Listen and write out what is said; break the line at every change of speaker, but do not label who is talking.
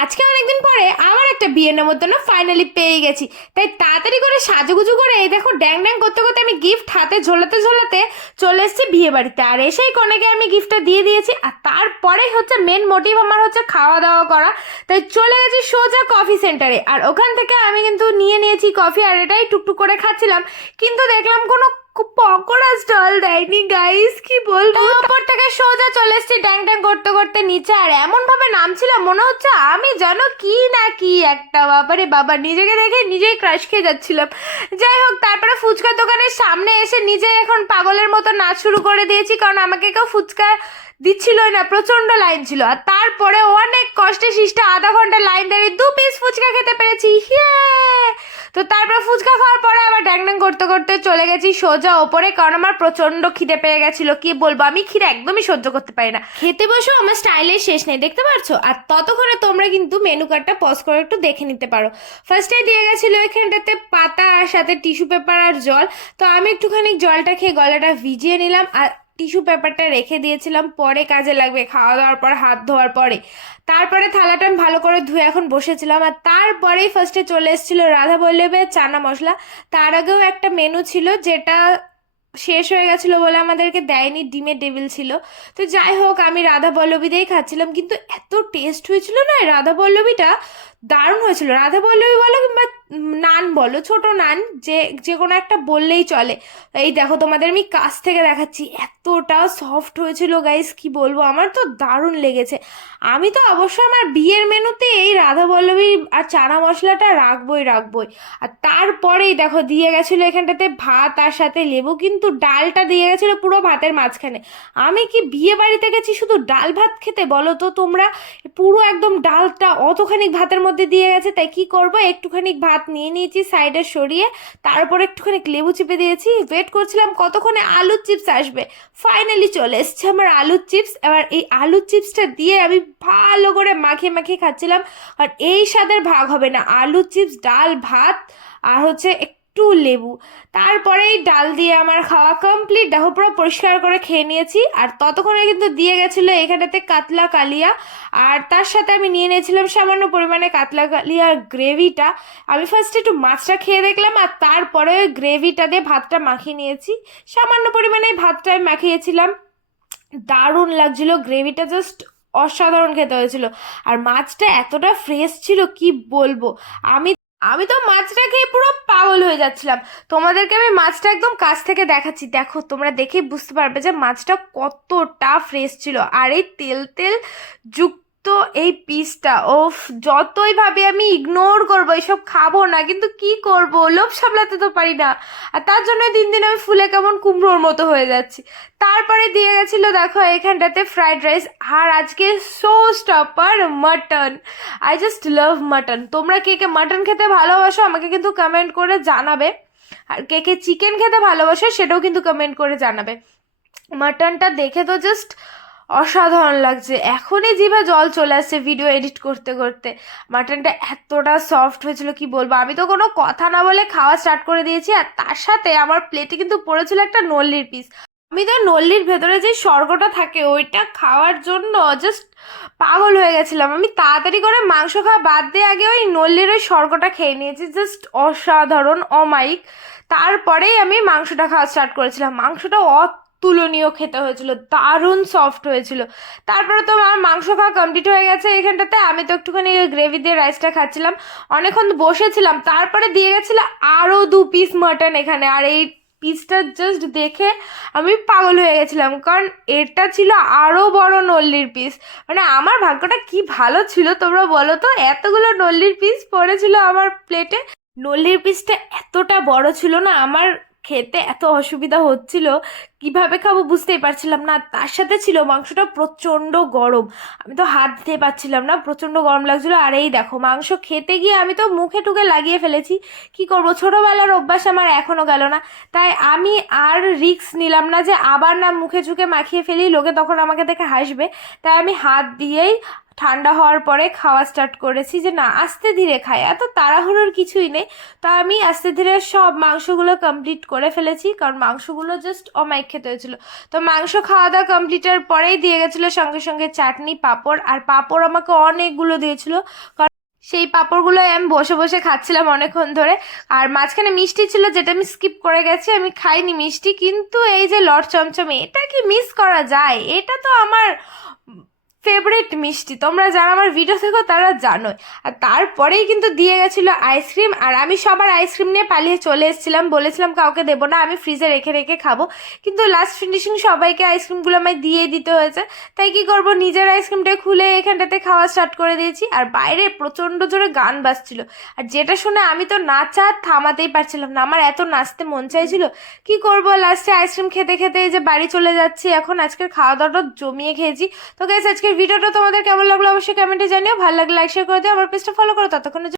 আজকে অনেকদিন পরে আমার একটা বিয়ের নেমন্তন্ন ফাইনালি পেয়ে গেছি। তাই তাড়াতাড়ি করে সাজুগুজু করে এই দেখো ড্যাং ড্যাং করতে করতে আমি গিফট হাতে ঝোলাতে ঝোলাতে চলে এসেছি বিয়ে বাড়িতে। আর এসেই কনেকে আমি গিফটটা দিয়ে দিয়েছি আর তারপরেই হচ্ছে মেন মোটিভ আমার হচ্ছে খাওয়া দাওয়া করা। তাই চলে গেছি সোজা কফি সেন্টারে আর ওখান থেকে আমি কিন্তু নিয়ে নিয়েছি কফি আর এটাই টুকটুক করে খাচ্ছিলাম। কিন্তু দেখলাম কোনো পকোড়া স্টল দেয়নি গাইস কি বলব? উপর থেকে সোজা চলে এসেছি ড্যাং ড্যাং করতে করতে নিচে, আর এমন ভাবে নামছিলাম, মনে হচ্ছে আমি জানো কি না কি একটা বাবারে বাবা, নিজেকে দেখে নিজেই ক্রাশ খেয়ে যাচ্ছিলাম। যাই হোক, তারপরে ফুচকার দোকানের সামনে এসে নিজে এখন পাগলের মতো নাচ শুরু করে দিয়েছি, কারণ আমাকে কেউ ফুচকা দিচ্ছিলই না প্রচণ্ড লাইন ছিল। আর তারপরে অনেক কষ্টে, শিষ্টে আধা ঘণ্টা লাইন দাঁড়িয়ে দু পিস ফুচকা খেতে পেরেছি। হিয়ে তো তারপর ফুচকা খাওয়ার পরে আবার ড্যাং ড্যাং করতে করতে চলে গেছি সোজা ওপরে, কারণ আমার প্রচণ্ড খিদে পেয়ে গেছিল। কি বলব? আমি খিদে একদমই সহ্য করতে পারি না। খেতে বসেও আমার স্টাইলের শেষ নেই, দেখতে পারছ? আর ততক্ষণে তোমরা কিন্তু মেনু কার্ডটা পজ করে একটু দেখে নিতে পারো। ফার্স্টে দিয়ে গেছিল এখানটাতে পাতা, আর সাথে টিস্যু পেপার আর জল। তো আমি একটুখানি জলটা খেয়ে গলাটা ভিজিয়ে নিলাম, আর টিস্যু পেপারটা রেখে দিয়েছিলাম, পরে কাজে লাগবে, খাওয়া দাওয়ার পর, হাত ধোয়ার পরে। তারপরে থালাটা আমি ভালো করে ধুয়ে এখন বসেছিলাম, আর তারপরেই ফার্স্টে চলে এসেছিল রাধা বল্লভের চানা মশলা। তার আগেও একটা মেনু ছিল যেটা শেষ হয়ে গেছিল বলে আমাদেরকে দেয়নি, ডিমের টেবিল ছিল। তো যাই হোক, আমি রাধা পল্লবী দিয়েই খাচ্ছিলাম, কিন্তু এত টেস্ট হয়েছিল না রাধা পল্লবীটা দারুণ হয়েছিল। রাধা পল্লবী বলো কিংবা নান বলো, ছোট নান, যে যে কোনো একটা বললেই চলে। এই দেখো তোমাদের আমি কাছ থেকে দেখাচ্ছি, এতটা সফট হয়েছিল গাইস কি বলব? আমার তো দারুণ লেগেছে। আমি তো অবশ্য আমার বিয়ের মেনুতে এই রাধা পল্লবী আর চানা মশলাটা রাখবই রাখবই। আর তারপরেই দেখো, দিয়ে গেছিল এখানটাতে ভাত আর সাথে লেবু, কিন্তু ডালটা দিয়ে গেছিল পুরো ভাতের মাঝখানে। আমি কি বিয়ে বাড়িতে গেছি শুধু ডাল ভাত খেতে? বলো তো তোমরা, পুরো একদম ডালটা অতখানি ভাতের মধ্যে দিয়ে গেছে, তাই কি করব? একটুখানি ভাত নিয়ে নিয়েছি সাইডে সরিয়ে, তারপর একটুখানি লেবু চিপে দিয়েছি। ওয়েট করছিলাম কতক্ষণে আলুর চিপস আসবে? ফাইনালি চলে এসছে আমার আলুর চিপস এবার এই আলুর চিপসটা দিয়ে আমি ভালো করে মাখিয়ে মাখিয়ে খাচ্ছিলাম। আর এই স্বাদের ভাগ হবে না। আলুর চিপস ডাল, ভাত, আর হচ্ছে একটু লেবু। তারপরেই ডাল দিয়ে আমার খাওয়া কমপ্লিট দেখো, পুরো পরিষ্কার করে খেয়ে নিয়েছি। আর ততক্ষণে কিন্তু দিয়ে গেছিল এখানেতে কাতলা কালিয়া। আর তার সাথে আমি নিয়ে নিয়েছিলাম সামান্য পরিমাণে কাতলা কালিয়ার গ্রেভিটা। আমি ফার্স্টে একটু মাছটা খেয়ে দেখলাম আর তারপরে ওই গ্রেভিটা দিয়ে ভাতটা মাখিয়ে নিয়েছি। সামান্য পরিমাণে ভাতটা আমি মাখিয়েছিলাম। দারুণ লাগছিল। গ্রেভিটা জাস্ট অসাধারণ খেতে হয়েছিল। আর মাছটা এতটা ফ্রেশ ছিল, কি বলব? আমি আমি তো মাছটা খেয়ে পুরো পাগল হয়ে যাচ্ছিলাম। তোমাদেরকে আমি মাছটা একদম কাছ থেকে দেখাচ্ছি। দেখো, তোমরা দেখেই বুঝতে পারবে যে মাছটা কতটা ফ্রেশ ছিল। আর এই তেল তেল যুক্ত এই পিসটা ওফ, যতই ভাবে আমি ইগনোর করব, এসব খাব না, কিন্তু কি করব? লোভ সামলাতে তো পারি না। আর তার জন্য দিন দিন আমি ফুলে কেমন কুমড়োর মতো হয়ে যাচ্ছি। তারপরে দিয়ে গেছিল, দেখো এখানটাতে ফ্রাইড রাইস আর আজকে showstopper mutton I just love mutton তোমরা কে কে মাটন খেতে ভালোবাসো, আমাকে কিন্তু কমেন্ট করে জানাবে। আর কে কে চিকেন খেতে ভালোবাসো, সেটাও কিন্তু কমেন্ট করে জানাবে। মাটনটা দেখে তো জাস্ট অসাধারণ লাগছে। এখনই জিভে জল চলে আসছে ভিডিও এডিট করতে করতে। মাটনটা এতটা সফট হয়েছিল, কি বলব? আমি তো কোনো কথা না বলে খাওয়া স্টার্ট করে দিয়েছি, আর তার সাথে আমার প্লেটে কিন্তু পড়েছিল একটা নল্লির পিস আমি তো নল্লির ভেতরে যে স্বর্গটা থাকে, ওইটা খাওয়ার জন্য জাস্ট পাগল হয়ে গেছিলাম। আমি তাড়াতাড়ি করে মাংস খাওয়া বাদ দিয়ে আগে ওই নল্লির ওই স্বর্গটা খেয়ে নিয়েছি জাস্ট অসাধারণ অমাইক তারপরেই আমি মাংসটা খাওয়া স্টার্ট করেছিলাম। মাংসটা অতুলনীয় খেতে হয়েছিল, দারুণ সফট হয়েছিল। তারপরে তো আমার মাংস খাওয়া কমপ্লিট হয়ে গেছে এখানটাতে। আমি তো একটুখানি গ্রেভি দিয়ে রাইসটা খাচ্ছিলাম। অনেকক্ষণ বসেছিলাম, তারপরে দিয়ে গেছিল আরও দু পিস মাটন এখানে। আর এই পিসটা জাস্ট দেখে আমি পাগল হয়ে গেছিলাম, কারণ এটা ছিল আরও বড় নল্লির পিস মানে আমার ভাগ্যটা কি ভালো ছিল তোমরা বলো তো? এতগুলো নল্লির পিস পড়েছিল আমার প্লেটে নল্লির পিসটা এতটা বড় ছিল না, আমার খেতে এত অসুবিধা হচ্ছিল, কীভাবে খাব বুঝতেই পারছিলাম না। তার সাথে ছিল মাংসটা প্রচণ্ড গরম। আমি তো হাত দিতে পারছিলাম না, প্রচণ্ড গরম লাগছিল। আর এই দেখো, মাংস খেতে গিয়ে আমি তো মুখে টুকে লাগিয়ে ফেলেছি। কি করব? ছোটোবেলার অভ্যাস আমার এখনও গেল না। তাই আমি আর রিক্স নিলাম না যে আবার না মুখে ঝুঁকে মাখিয়ে ফেলি, লোকে তখন আমাকে দেখে হাসবে। তাই আমি হাত দিয়েই ঠান্ডা হওয়ার পরে খাওয়া স্টার্ট করেছি যে না, আস্তে ধীরে খাই। এত তাড়াহুড়োর কিছুই নেই। তো আমি আস্তে ধীরে সব মাংসগুলো কমপ্লিট করে ফেলেছি। কারণ মাংসগুলো জাস্ট অমাইক খেতে হয়েছিল। তো মাংস খাওয়া দাওয়া কমপ্লিটের পরেই দিয়ে গেছিল সঙ্গে সঙ্গে চাটনি, পাঁপড়। আর পাঁপড় আমাকে অনেকগুলো দিয়েছিল। কারণ সেই পাঁপড়গুলো আমি বসে বসে খাচ্ছিলাম অনেকক্ষণ ধরে। আর মাঝখানে মিষ্টি ছিল যেটা আমি স্কিপ করে গেছি। আমি খাইনি মিষ্টি। কিন্তু এই যে লট চমচমে, এটা কি মিস করা যায়? এটা তো আমার ফেভারিট মিষ্টি। তোমরা যারা আমার ভিডিও দেখো, তারা জানোই। আর তারপরেই কিন্তু দিয়ে গেছিল আইসক্রিম আর আমি সবার আইসক্রিম নিয়ে পালিয়ে চলে এসেছিলাম। বলেছিলাম কাউকে দেবো না, আমি ফ্রিজে রেখে রেখে খাব। কিন্তু লাস্ট ফিনিশিং সবাইকে আইসক্রিমগুলো আমায় দিয়ে দিতে হয়েছে। তাই কি করব? নিজের আইসক্রিমটা খুলে এখানটাতে খাওয়া স্টার্ট করে দিয়েছি। আর বাইরে প্রচণ্ড জোরে গান বাজছিল। আর যেটা শুনে আমি তো নাচা থামাতেই পারছিলাম না। আমার এত নাচতে মন চাইছিল। কি করব? লাস্টে আইসক্রিম খেতে খেতে যে বাড়ি চলে যাচ্ছি। এখন আজকের খাওয়া দাওয়াটা জমিয়ে খেয়েছি। তো গাইস আজকের ভিডিওটা তোমাদের কেমন লাগল অবশ্যই কমেন্টে জানিও। ভালো লাগলে লাইক শেয়ার করে দিও। আমার পেজটা ফলো করো ততক্ষণে